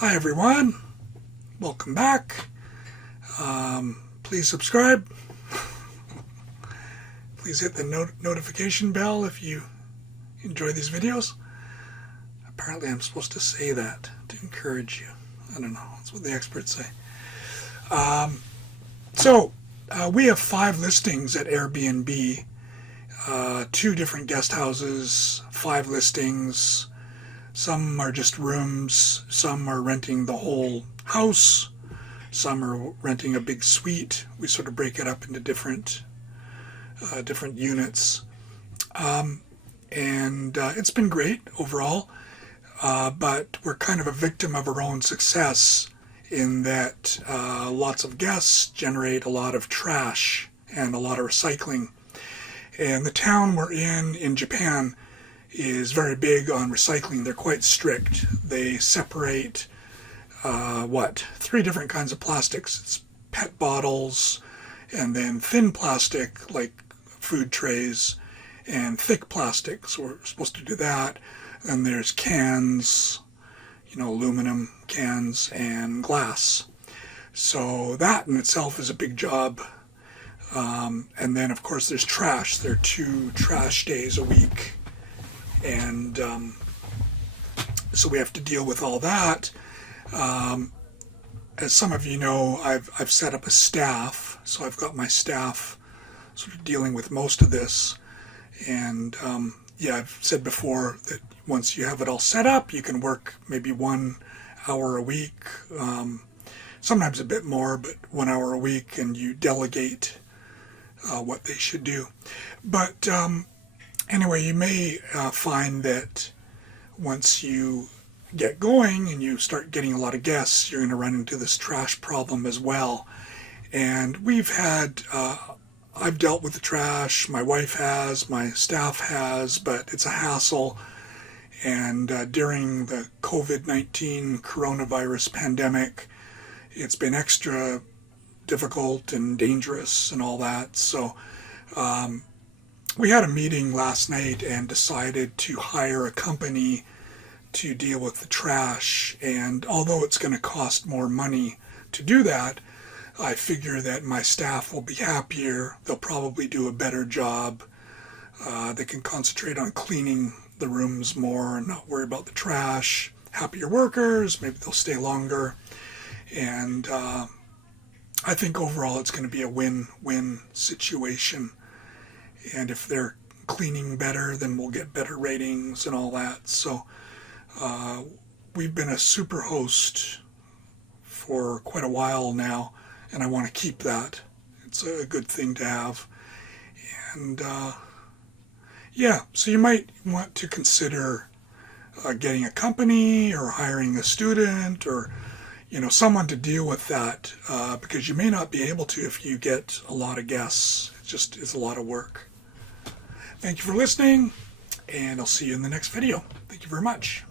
Hi everyone, welcome back. Please subscribe. Please hit the notification bell if you enjoy these videos. Apparently I'm supposed to say that to encourage you. I don't know, that's what the experts say. We have 5 listings at Airbnb, 2 different guest houses, 5 listings. Some are just rooms, some are renting the whole house, some are renting a big suite. We sort of break it up into different units. It's been great overall, but we're kind of a victim of our own success in that lots of guests generate a lot of trash and a lot of recycling. And the town we're in Japan, is very big on recycling. They're quite strict. They separate 3 different kinds of plastics. It's PET bottles, and then thin plastic like food trays, and thick plastic. So we're supposed to do that. And there's cans, aluminum cans, and glass. So that in itself is a big job. And then of course there's trash. There are 2 trash days a week. And so we have to deal with all that. As some of you know, I've set up a staff, so I've got my staff sort of dealing with most of this. And I've said before that once you have it all set up, you can work maybe 1 hour a week, sometimes a bit more, but 1 hour a week, and you delegate what they should do. But anyway, you may find that once you get going and you start getting a lot of guests, you're going to run into this trash problem as well. And I've dealt with the trash, my wife has, my staff has, but it's a hassle. And during the COVID-19 coronavirus pandemic, it's been extra difficult and dangerous and all that. So we had a meeting last night and decided to hire a company to deal with the trash. And although it's going to cost more money to do that, I figure that my staff will be happier. They'll probably do a better job. They can concentrate on cleaning the rooms more and not worry about the trash. Happier workers, maybe they'll stay longer. And I think overall it's going to be a win-win situation. And if they're cleaning better, then we'll get better ratings and all that. So we've been a super host for quite a while now, and I want to keep that. It's a good thing to have. And so you might want to consider getting a company or hiring a student or someone to deal with that, because you may not be able to if you get a lot of guests. It's a lot of work. Thank you for listening, and I'll see you in the next video. Thank you very much.